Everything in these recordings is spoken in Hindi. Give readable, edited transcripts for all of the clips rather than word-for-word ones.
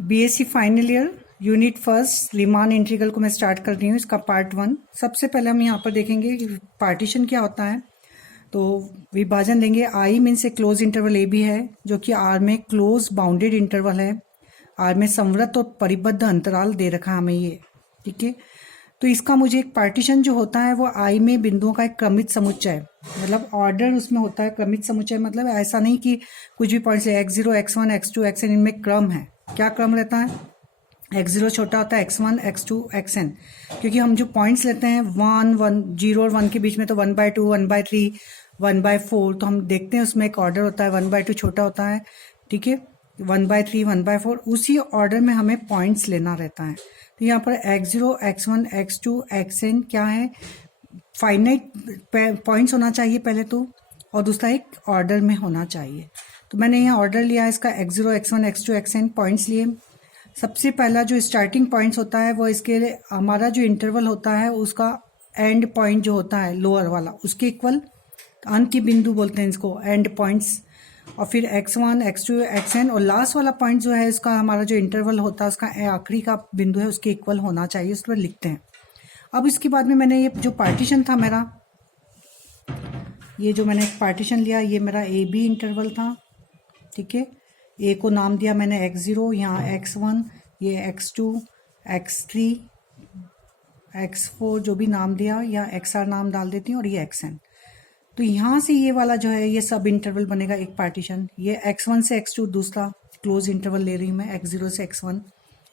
BSc final year unit first Riemann integral को मैं स्टार्ट कर रही हूँ। इसका पार्ट 1। सबसे पहले हम यहाँ पर देखेंगे कि पार्टीशन क्या होता है। तो विभाजन देंगे। I means a closed interval A B है, जो कि आर में क्लोज बाउंडेड इंटरवल है। आर में संवृत और परिबद्ध अंतराल दे रखा है हमें ये, ठीक है। तो इसका मुझे एक पार्टीशन जो होता है वो आई में बिंदुओं का एक क्रमित समुच्चय, मतलब ऑर्डर उसमें होता है। क्रमित समुच्चय मतलब ऐसा नहीं कि कुछ भी पॉइंट्स है x0 x1 x2 xn, इनमें क्रम है। क्या क्रम रहता है? x0 छोटा होता है x1 x2 xn, क्योंकि हम जो पॉइंट्स लेते हैं 1 1 0 और 1 के बीच में, तो 1/2 1/3 1/4, तो हम देखते हैं उसमें एक ऑर्डर होता है। 1/2 छोटा होता है, ठीक है। 1/3 1/4, उसी ऑर्डर में हमें पॉइंट्स लेना रहता है। तो यहाँ पर x0 x1 x2 xn क्या है? फाइनाइट पॉइंट्स होना चाहिए पहले तो, और दूसरा एक ऑर्डर में होना चाहिए। तो मैंने यहाँ ऑर्डर लिया है इसका, x0 x1 x2 xn points लिए। सबसे पहला जो स्टार्टिंग पॉइंट्स होता है वो इसके लिए हमारा जो इंटरवल होता है उसका एंड पॉइंट जो होता है लोअर वाला, उसके इक्वल अंत्य बिंदु बोलते हैं इसको, एंड पॉइंट्स। और फिर x1 x2 xn, और लास्ट वाला पॉइंट जो है इसका हमारा जो इंटरवल होता है उसका आखिरी का बिंदु है उसके इक्वल होना चाहिए, उस पर लिखते हैं। अब इसके बाद में मैंने ये जो पार्टीशन था मेरा, ये जो मैंने एक पार्टीशन लिया, ये मेरा ए बी इंटरवल था, ठीक है। ए को नाम दिया मैंने x0, यहाँ x1, ये x2 x3 x4 जो भी नाम दिया, या xr नाम डाल देती हूँ, और ये xn। तो यहाँ से ये वाला जो है ये सब इंटरवल बनेगा एक पार्टीशन। ये x1 से x2 दूसरा क्लोज इंटरवल ले रही हूँ मैं, x0 से x1,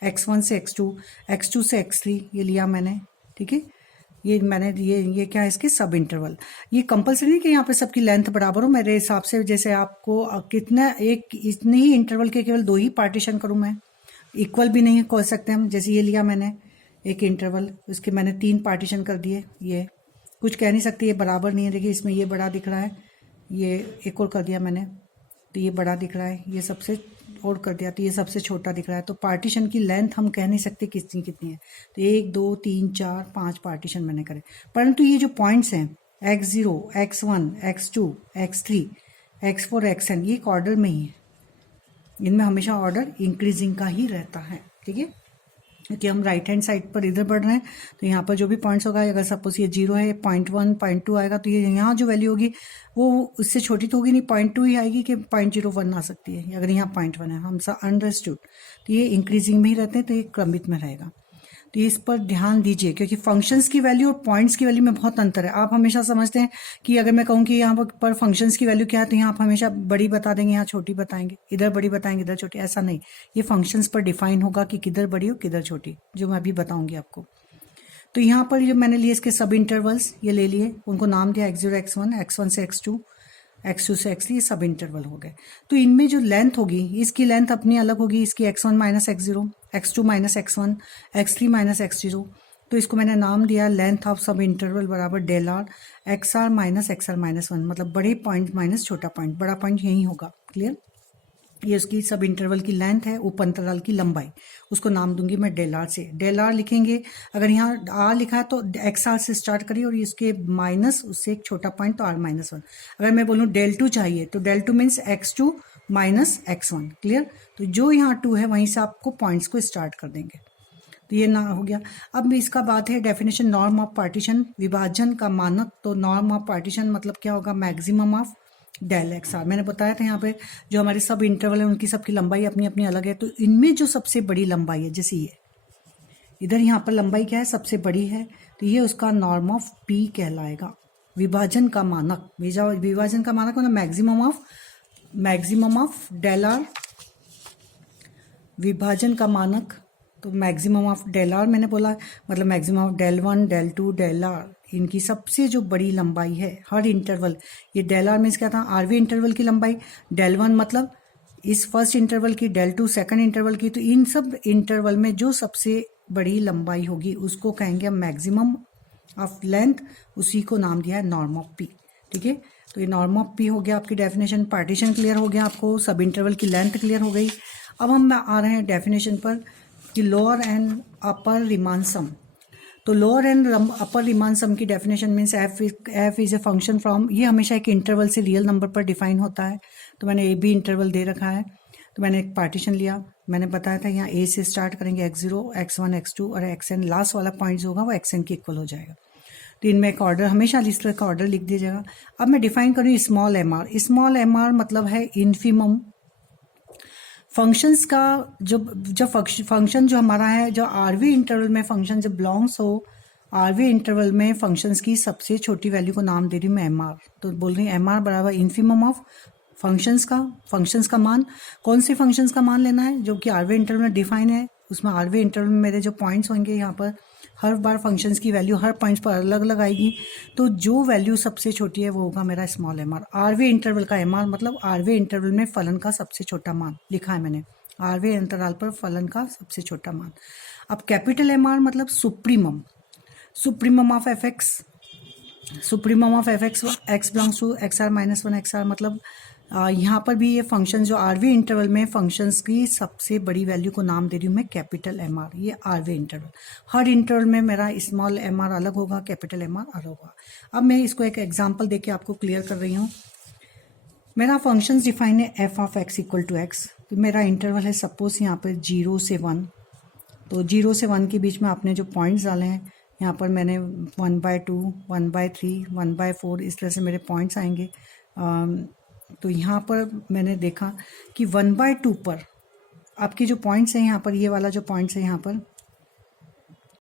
x1 से x2, x2 से x3 ये लिया मैंने, ठीक है। ये मैंने ये क्या है इसके सब इंटरवल। ये कंपलसरी नहीं कि यहाँ पे सबकी लेंथ बराबर हो, मेरे हिसाब से जैसे आपको कितना एक इतने ही इंटरवल के केवल 2 ही पार्टीशन करूँ मैं, इक्वल भी नहीं कर सकते हम। जैसे ये लिया मैंने एक इंटरवल, उसके मैंने 3 पार्टीशन कर दिए। ये कुछ कह नहीं सकते ये बराबर नहीं है, देखिए इसमें ये बड़ा दिख रहा है, ये एक और कर दिया मैंने तो ये बड़ा दिख रहा है, ये सबसे और कर दिया तो ये सबसे छोटा दिख रहा है। तो पार्टीशन की लेंथ हम कह नहीं सकते कितनी कितनी है। तो 1 2 3 4 5 पार्टीशन मैंने करे, परंतु ये जो पॉइंट्स हैं x0 x1 x2 x3 x4 xn, ये एक ऑर्डर में ही है। इनमें हमेशा ऑर्डर इंक्रीजिंग का ही रहता है, ठीक है। क्योंकि हम राइट हैंड साइड पर इधर बढ़ रहे हैं, तो यहाँ पर जो भी पॉइंट्स होगा, अगर सपोज ये 0 है, 0.1 0.2 आएगा, तो ये यहाँ जो वैल्यू होगी वो उससे छोटी तो होगी नहीं, 0.2 ही आएगी कि 0.01 आ सकती है। अगर यहाँ 0.1 है, हम सब अंडरस्टूड। तो ये इंक्रीजिंग में ही रहते हैं, तो ये क्रमित में रहेगा। तो इस पर ध्यान दीजिए, क्योंकि फंक्शंस की वैल्यू और पॉइंट्स की वैल्यू में बहुत अंतर है। आप हमेशा समझते हैं कि अगर मैं कहूँ कि यहाँ पर फंक्शंस की वैल्यू क्या है, तो यहाँ आप हमेशा बड़ी बता देंगे, यहाँ छोटी बताएंगे, इधर बड़ी बताएंगे, इधर छोटी। ऐसा नहीं, ये फंक्शंस पर डिफाइन होगा कि किधर बड़ी हो किधर छोटी, जो मैं अभी बताऊंगी आपको। तो यहाँ पर जो मैंने लिए इसके सब इंटरवल्स ये ले लिए, उनको नाम दिया x0 x1 x1 से x2 x2 से x3, ये सब इंटरवल हो गए। तो इनमें जो लेंथ होगी, इसकी लेंथ अपनी अलग होगी, इसकी x1 minus x0, x2 minus x1, x3 minus x0। तो इसको मैंने नाम दिया लेंथ ऑफ सब इंटरवल बराबर del R, xr minus xr minus 1, मतलब बड़े पॉइंट माइनस छोटा पॉइंट, बड़ा पॉइंट यही होगा। क्लियर? ये उसकी सब इंटरवल की लेंथ है, उप अंतराल की लंबाई, उसको नाम दूंगी मैं डेल आर से। डेल आर लिखेंगे, अगर यहाँ आर लिखा है तो एक्स आर से स्टार्ट करिए, और इसके माइनस उससे एक छोटा पॉइंट तो आर माइनस 1। अगर मैं बोलूँ डेल 2 चाहिए, तो del 2 means x2 minus x1। Clear? तो जो यहाँ 2 है वहीं से आपको पॉइंट्स को स्टार्ट कर देंगे। तो ये ना हो गया। अब इसका बात है डेफिनेशन, नॉर्म ऑफ पार्टीशन, विभाजन का मानक। तो नॉर्म ऑफ पार्टीशन मतलब क्या होगा? Maximum of del X R. मैंने बताया था यहाँ पे जो हमारे सब इंटरवल है उनकी सबकी लंबाई अपनी अपनी अलग है। तो इनमें जो सबसे बड़ी लंबाई है, जैसे ये इधर यहाँ पर लंबाई क्या है? सबसे बड़ी है, तो ये उसका नॉर्म ऑफ पी कहलाएगा। विभाजन का मानक, विभाजन का मानक मतलब मैक्सिमम ऑफ डेल आर, विभाजन का मानक। तो मैक्सिमम ऑफ डेल आर मैंने बोला, मतलब maximum of del 1 del 2 del R, इनकी सबसे जो बड़ी लंबाई है हर इंटरवल। ये डेल आर मीन्स क्या था? आरवी इंटरवल की लंबाई। डेल 1 मतलब इस फर्स्ट इंटरवल की, डेल 2 सेकंड इंटरवल की। तो इन सब इंटरवल में जो सबसे बड़ी लंबाई होगी उसको कहेंगे मैक्सिमम ऑफ लेंथ, उसी को नाम दिया है नॉर्म ऑफ पी। ठीक है, तो ये नॉर्म ऑफ पी हो गया आपकी डेफिनेशन। पार्टीशन क्लियर हो गया आपको, सब इंटरवल की लेंथ क्लियर हो गई। अब हम आ रहे हैं डेफिनेशन पर कि lower and upper Riemann sum. तो lower and upper Riemann sum की definition means F is a function from, ये हमेशा एक इंटरवल से रियल नंबर पर डिफाइन होता है। तो मैंने ए बी इंटरवल दे रखा है, तो मैंने एक पार्टीशन लिया, मैंने बताया था यहाँ ए से स्टार्ट करेंगे, x0, x1, x2 और xn, लास्ट वाला पॉइंट जो होगा वो xn के इक्वल हो जाएगा। तो इनमें एक ऑर्डर, हमेशा इस तरह का ऑर्डर लिख दिया जाएगा। अब मैं डिफाइन करूँ small M R. Small M R मतलब है इन्फिमम फंक्शंस का, जब फंक्शन जो हमारा है, जो आरवी इंटरवल में फंक्शन जब बिलोंग्स हो, आरवी इंटरवल में फंक्शंस की सबसे छोटी वैल्यू को नाम दे रही हूँ मैं एम आर। तो बोल रही हूँ एम आर बराबर इन्फिमम ऑफ फंक्शंस का मान। कौन से फंक्शंस का मान लेना है? जो कि आरवी इंटरवल में डिफाइन है। उसमें आरवी इंटरवल में मेरे जो पॉइंट्स होंगे, यहाँ पर हर बार फंक्शंस की वैल्यू हर पॉइंट्स पर अलग अलग आएगी। तो जो वैल्यू सबसे छोटी है वो होगा मेरा स्मॉल एम आर। आरवी इंटरवल का एम आर मतलब आरवी इंटरवल में फलन का सबसे छोटा मान लिखा है मैंने, आरवी अंतराल पर फलन का सबसे छोटा मान। अब कैपिटल एम आर मतलब supremum of F X. Supremum of F X X belongs to X R minus one X R, मतलब यहाँ पर भी ये फंक्शन जो आरवी इंटरवल में फंक्शंस की सबसे बड़ी वैल्यू को नाम दे रही हूँ मैं कैपिटल एम आर। ये आरवी इंटरवल, हर इंटरवल में मेरा स्मॉल एम आर अलग होगा, कैपिटल एम आर अलग होगा। अब मैं इसको एक एग्जाम्पल देके आपको क्लियर कर रही हूँ। मेरा फंक्शंस डिफाइन है F of X equal to X. तो मेरा इंटरवल है सपोज यहाँ पर 0 से 1। तो 0 से 1 के बीच में आपने जो पॉइंट्स डाले हैं, यहाँ पर मैंने 1/2, 1/3, 1/4 इस तरह से मेरे पॉइंट्स आएंगे। तो यहाँ पर मैंने देखा कि 1/2 पर आपके जो पॉइंट्स हैं, यहाँ पर ये वाला जो पॉइंट्स है यहाँ पर